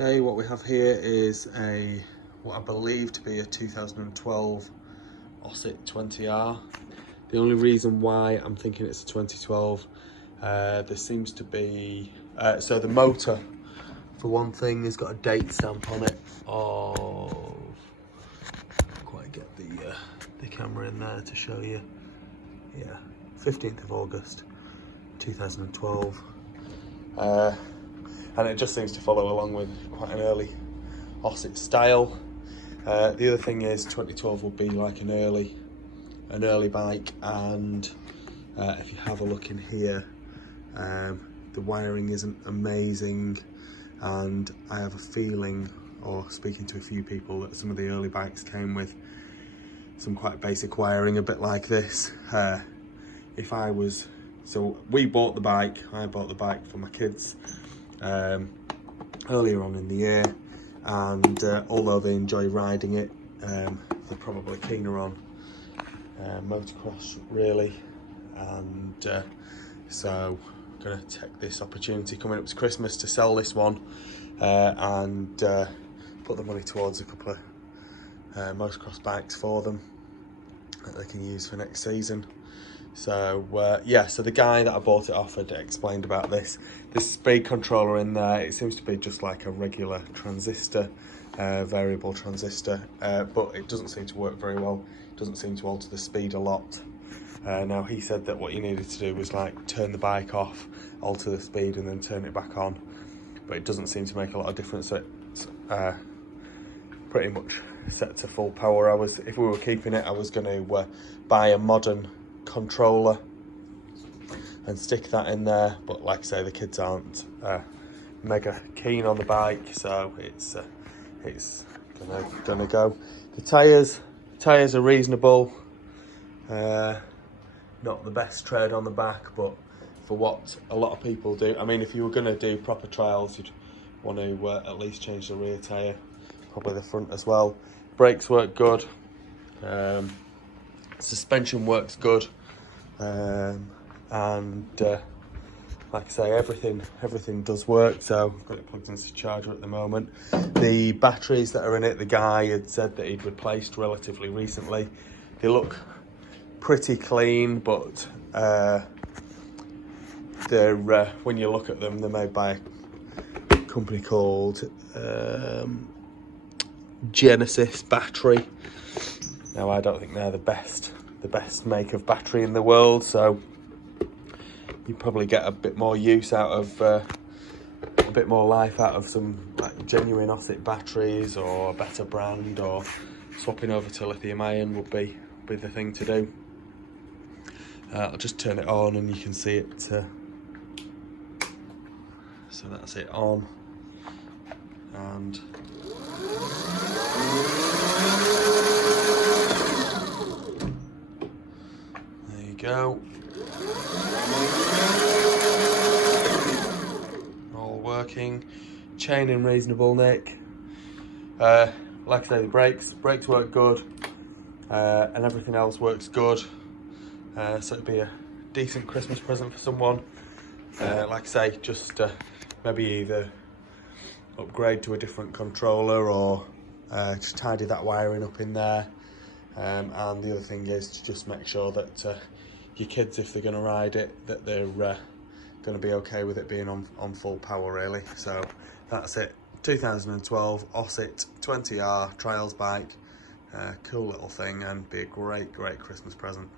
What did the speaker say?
Okay, what we have here is what I believe to be a 2012 Oset 20R. The only reason why I'm thinking it's a 2012, there seems to be, so the motor, for one thing, has got a date stamp on it of, can't quite get the camera in there to show you, yeah, 15th of August 2012. And it just seems to follow along with quite an early Oset style. The other thing is 2012 will be like an early bike, and if you have a look in here, the wiring isn't amazing, and I have a feeling, or speaking to a few people, that some of the early bikes came with some quite basic wiring, a bit like this. So we bought the bike, I bought the bike for my kids earlier on in the year, and although they enjoy riding it, they're probably keener on motocross really, and so I'm going to take this opportunity coming up to Christmas to sell this one and put the money towards a couple of motocross bikes for them that they can use for next season. So yeah, so the guy that I bought it off had explained about this speed controller in there. It seems to be just like a regular transistor, variable transistor, but it doesn't seem to work very well. It doesn't seem to alter the speed a lot. Now he said that what you needed to do was like turn the bike off, alter the speed, and then turn it back on, but it doesn't seem to make a lot of difference. It's pretty much set to full power. If we were keeping it, I was going to buy a modern controller and stick that in there, but like I say, the kids aren't mega keen on the bike, so it's gonna go. The tires are reasonable, not the best tread on the back, but for what a lot of people do, I mean, if you were going to do proper trials, you'd want to at least change the rear tyre, probably the front as well. Brakes work good, suspension works good, and like I say, everything does work. So I've got it plugged into the charger at the moment. The batteries that are in it, the guy had said that he'd replaced relatively recently. They look pretty clean, but they're when you look at them, they're made by a company called Genesis Battery. Now, I don't think they're the best make of battery in the world, so you probably get a bit more use out of a bit more life out of some like genuine Oset batteries, or a better brand, or swapping over to lithium ion would be the thing to do. I'll just turn it on and you can see it. So that's it on, and there you go. All working. Chain in reasonable nick. Like I say, the brakes work good, and everything else works good. So it'd be a decent Christmas present for someone. Like I say, just maybe either upgrade to a different controller, or just tidy that wiring up in there. And the other thing is to just make sure that your kids, if they're going to ride it, that they're going to be okay with it being on full power really. So that's it. 2012 Oset 20R trials bike. Cool little thing, and be a great Christmas present.